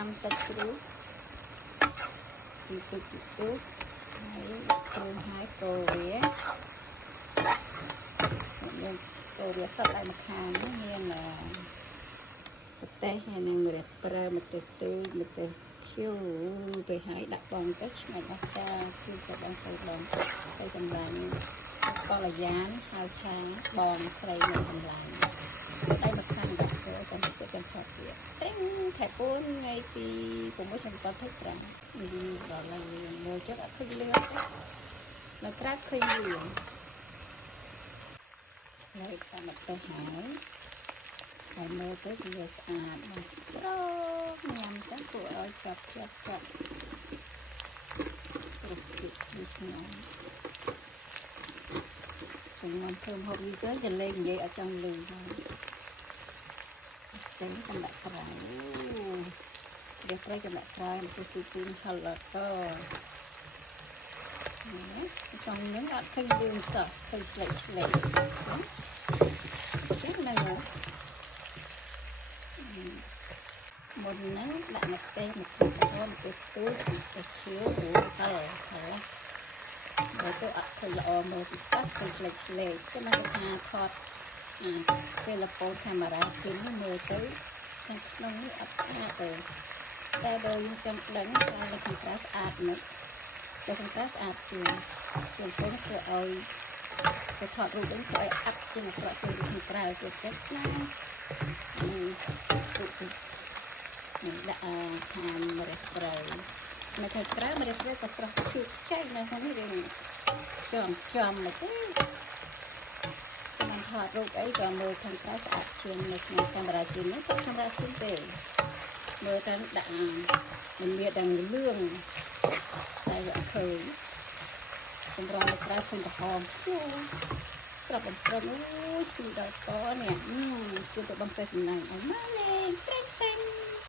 ចាំទឹកជ្រូកពីទឹកហើយគ្រឿងហើយកូរវាមានកូរវាសតដៃម្ខាងនេះមានប្រទេសហើយនឹងម្រះព្រៅម្ទេសទូចម្ទេសខៀវទៅហើយដាក់បងទៅឆ្ងាញ់អស្ចារ្យគឺក៏បងទៅបងទៅចម្រាញ់កល្យានហៅថាបងស្រីនៅចម្រាញ់ដៃម្ខាងដាក់ទៅចាំទៅកាន់ថតទៀតខែ4ថ្ងៃទី6ឆ្នាំ7ថ្ងៃ5នេះដល់ឡើងមើលចិត្តអត់ឃើញលឿននៅក្រៅឃើញលឿនហើយតាមទៅហើយមើលទៅវាស្អាតមកស្រកញ៉ាំទៅពួកឲ្យចាប់រសជាតិនេះឆ្ងាញ់ខ្ញុំមិនធ្វើហូបយូរទៅចលេងនិយាយអត់ចង់លឺហើយចឹងចាំដាក់ក្រៅវាប្រៃចាំដាក់ក្រៅទៅទីទីហលតចំនឹងអត់ឃើញលឿនសោះឃើញស្លេកចឹងហ្នឹងមុនហ្នឹងដាក់ម្ទេសម្ទេសទូទៅឈៀវរួចហើយបើទៅអត់ឃើញល្អមើលពិសេសឃើញស្លេកគឺមកថាថតពេលលពោកាមេរ៉ាពីនេះមើលទៅខាងក្នុងនេះអត់ស្អាតទេតែបើយើងចង់ដឹងថានៅខាងក្រៅស្អាតណាស់តែខាងក្រៅស្អាតជាងខ្ញុំធ្វើឲ្យទៅថតរូបវិញធ្វើឲ្យអាប់ជាងអក្រក់ទៅខាងក្រៅទៅចិត្តណាដាក់ហាមម្រះព្រៅនៅខាងក្រៅម្រះព្រៅក៏ស្រស់ឈឺខ្ចីនៅក្នុងនេះវាចំមកទេថតរូបអីក៏មើលខាងក្រៅស្អាតជាងនៅក្នុងកាមេរ៉ាជាងនេះតែកាមេរ៉ាស៊ីទេមើលទៅដាក់មិនមានទាំងលឿងតែវាអត់ឃើញសម្រាប់នៅក្រៅឃើញក្រហមស្រាប់បំព្រឹងអូយស្គីដល់កនេះគឺទៅបំពេញសំណាញ់អស់ម៉ាលេងត្រេក